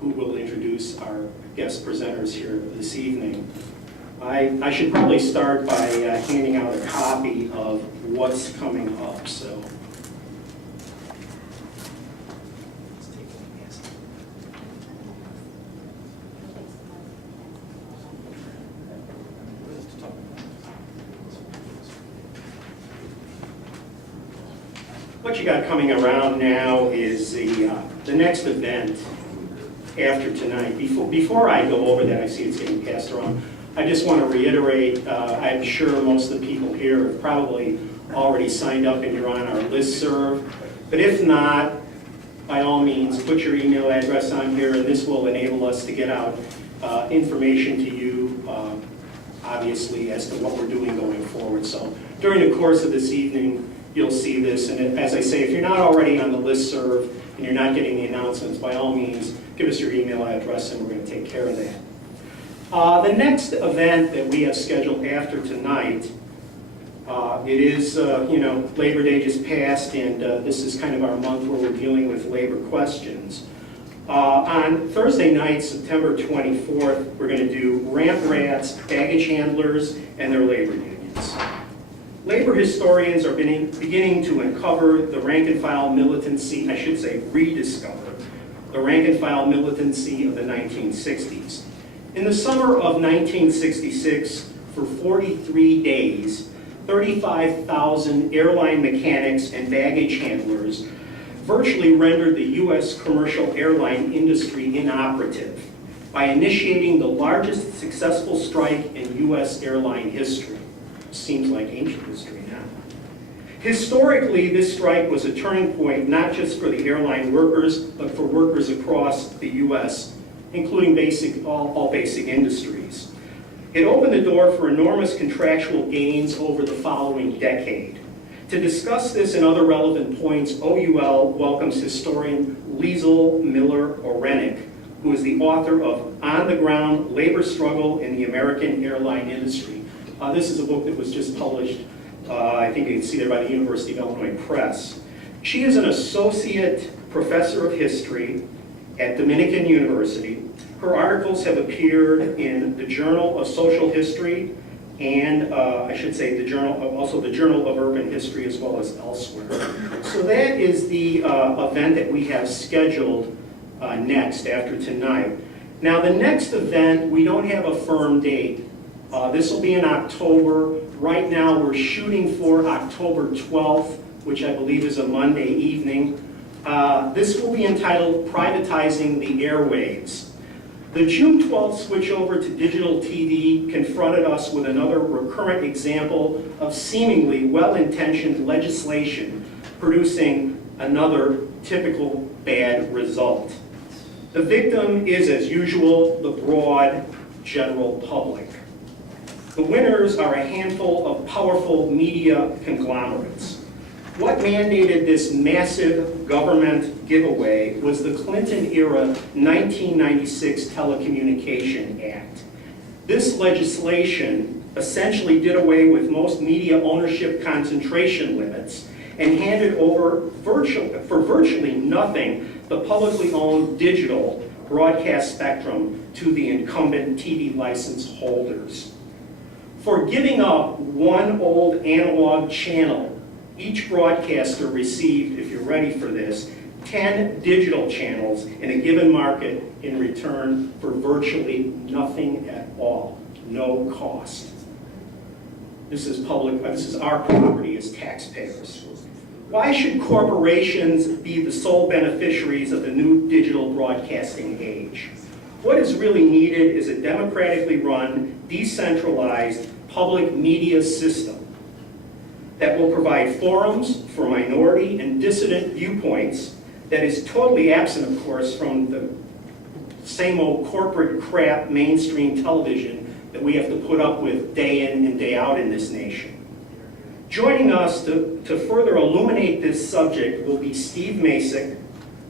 who will introduce our guest presenters here this evening. I should probably start by handing out a copy of what's coming up. So. What you got coming around now is the next event after tonight. Before I go over that, I see it's getting passed around. I just want to reiterate, I'm sure most of the people here have probably already signed up and you're on our listserv. But if not, by all means, put your email address on here, and this will enable us to get out information to you, obviously, as to what we're doing going forward. So during the course of this evening, you'll see this, and as I say, if you're not already on the listserv and you're not getting the announcements, by all means, give us your email address and we're going to take care of that. The next event that we have scheduled after tonight, it is, Labor Day just passed, and this is kind of our month where we're dealing with labor questions. On Thursday night, September 24th, we're going to do ramp rats, baggage handlers, and their labor unions. Labor historians are beginning to uncover the rank-and-file militancy, I should say rediscover, the rank-and-file militancy of the 1960s. In the summer of 1966, for 43 days, 35,000 airline mechanics and baggage handlers virtually rendered the U.S. commercial airline industry inoperative by initiating the largest successful strike in U.S. airline history. Seems like ancient history now. Historically, this strike was a turning point not just for the airline workers, but for workers across the U.S., including all basic industries. It opened the door for enormous contractual gains over the following decade. To discuss this and other relevant points, OUL welcomes historian Liesl Miller-Orenick, who is the author of On the Ground: Labor Struggle in the American Airline Industry. This is a book that was just published, I think you can see there, by the University of Illinois Press. She is an associate professor of history at Dominican University. Her articles have appeared in the Journal of Social History and, I should say, the Journal of Urban History, as well as elsewhere. So that is the event that we have scheduled next after tonight. Now, the next event, we don't have a firm date. This will be in October. Right now, we're shooting for October 12th, which I believe is a Monday evening. This will be entitled Privatizing the Airwaves. The June 12th switch over to digital TV confronted us with another recurrent example of seemingly well-intentioned legislation producing another typical bad result. The victim is, as usual, the broad general public. The winners are a handful of powerful media conglomerates. What mandated this massive government giveaway was the Clinton-era 1996 Telecommunication Act. This legislation essentially did away with most media ownership concentration limits and handed over for virtually nothing the publicly owned digital broadcast spectrum to the incumbent TV license holders. For giving up one old analog channel, each broadcaster received, if you're ready for this, 10 digital channels in a given market in return for virtually nothing at all, no cost. This is our property as taxpayers. Why should corporations be the sole beneficiaries of the new digital broadcasting age? What is really needed is a democratically run, decentralized public media system that will provide forums for minority and dissident viewpoints that is totally absent, of course, from the same old corporate crap mainstream television that we have to put up with day in and day out in this nation. Joining us to further illuminate this subject will be Steve Masick,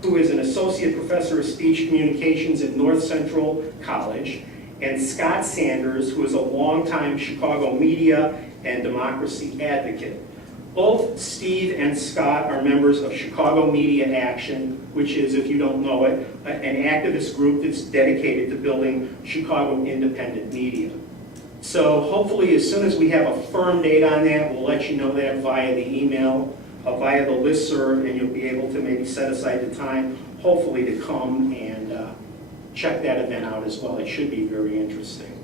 who is an associate professor of speech communications at North Central College, and Scott Sanders, who is a longtime Chicago media and democracy advocate. Both Steve and Scott are members of Chicago Media Action, which is, if you don't know it, an activist group that's dedicated to building Chicago independent media. So hopefully as soon as we have a firm date on that, we'll let you know that via the email, via the listserv, and you'll be able to maybe set aside the time, hopefully, to come and check that event out as well. It should be very interesting.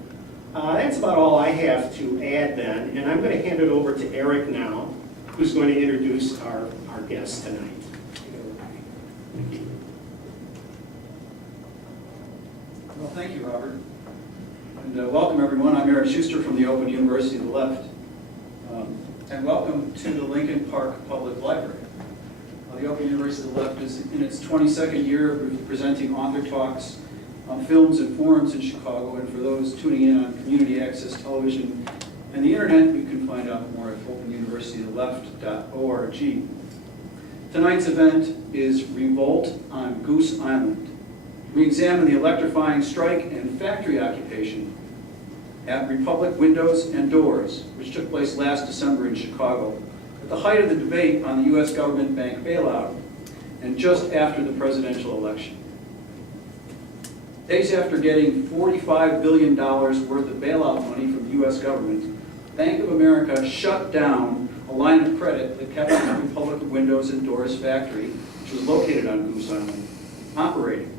That's about all I have to add then, and I'm going to hand it over to Eric now, who's going to introduce our guest tonight. Thank you. Well, thank you, Robert. And welcome, everyone. I'm Eric Schuster from the Open University of the Left. And welcome to the Lincoln Park Public Library. The Open University of the Left is in its 22nd year of presenting author talks on films and forums in Chicago. And for those tuning in on community access television and the internet, you can find out more at openuniversityleft.org. Tonight's event is Revolt on Goose Island. We examine the electrifying strike and factory occupation at Republic Windows and Doors, which took place last December in Chicago, at the height of the debate on the U.S. government bank bailout and just after the presidential election. Days after getting $45 billion worth of bailout money from the U.S. government, Bank of America shut down a line of credit that kept the Republic Windows and Doors factory, which was located on Goose Island, operating.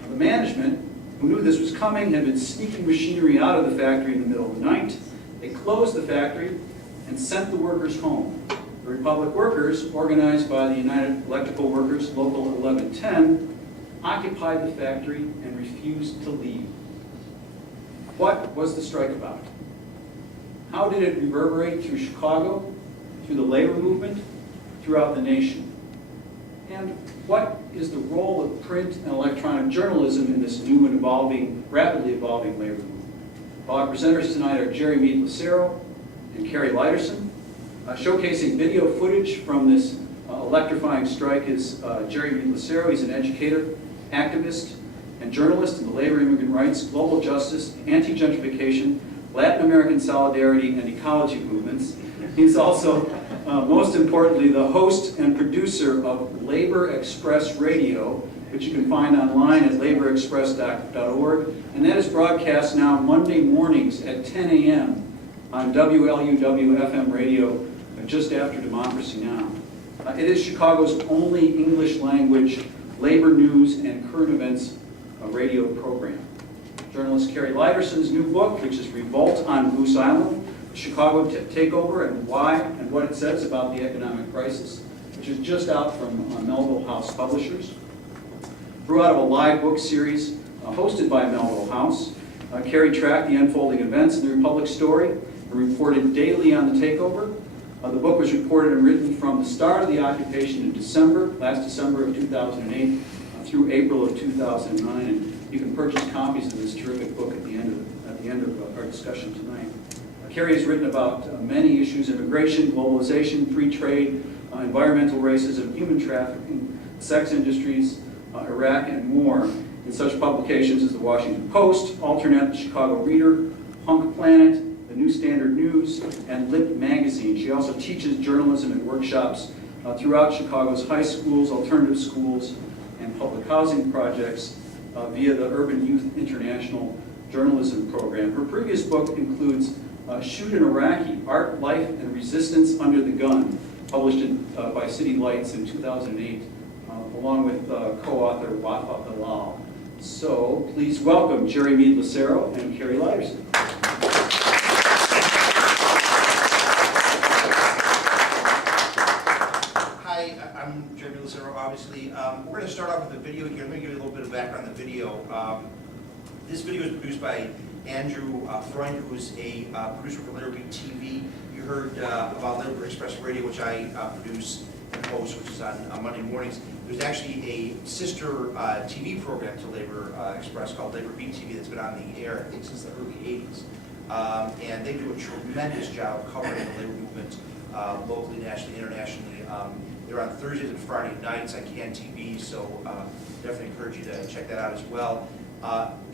Now, the management, who knew this was coming, had been sneaking machinery out of the factory in the middle of the night. They closed the factory and sent the workers home. The Republic workers, organized by the United Electrical Workers Local 1110, occupied the factory and refused to leave. What was the strike about? How did it reverberate through Chicago, through the labor movement, throughout the nation? And what is the role of print and electronic journalism in this new and evolving, rapidly evolving labor movement? Well, our presenters tonight are Jerry Mead-Lucero and Carrie Liderson. Showcasing video footage from this electrifying strike is Jerry Mead-Lucero. He's an educator, activist, and journalist in the labor, immigrant rights, global justice, anti-gentrification, Latin American solidarity, and ecology movements. He's also, most importantly, the host and producer of Labor Express Radio, which you can find online at laborexpress.org. And that is broadcast now Monday mornings at 10 a.m. on WLUW-FM radio just after Democracy Now! It is Chicago's only English language labor news and current events radio program. Journalist Carrie Liderson's new book, which is Revolt on Goose Island, Chicago Takeover and Why and What It Says About the Economic Crisis, which is just out from Melville House Publishers. Grew out of a live book series hosted by Melville House. Carrie tracked the unfolding events in the Republic story and reported daily on the takeover. The book was reported and written from the start of the occupation in last December of 2008 through April of 2009. And you can purchase copies of this terrific book at the end of our discussion tonight. Carrie has written about many issues: immigration, globalization, free trade, environmental racism, human trafficking, sex industries, Iraq, and more in such publications as the Washington Post, Alternet, the Chicago Reader, Punk Planet, the New Standard News, and Lit Magazine. She also teaches journalism and workshops throughout Chicago's high schools, alternative schools, and public housing projects via the Urban Youth International Journalism Program. Her previous book includes Shoot an Iraqi, Art, Life, and Resistance Under the Gun, published by City Lights in 2008, along with co-author Wafa Bilal. So please welcome Jerry Mead-Lucero and Carrie Liderson. Hi, I'm Jerry Mead-Lucero, obviously. We're going to start off with a video here. Let me give you a little bit of background on the video. This video is produced by Andrew Freund, who's a producer for Labor Beat TV. You heard about Labor Express Radio, which I produce and host, which is on Monday mornings. There's actually a sister TV program to Labor Express called Labor Beat TV that's been on the air, I think, since the early 80s. And they do a tremendous job covering the labor movement locally, nationally, internationally. They're on Thursdays and Friday nights on CAN TV, so definitely encourage you to check that out as well.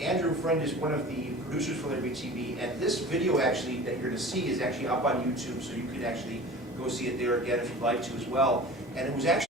Andrew Friend is one of the producers for Labor Beat TV, and this video actually that you're going to see is actually up on YouTube, so you can actually go see it there again if you'd like to as well. And it was actually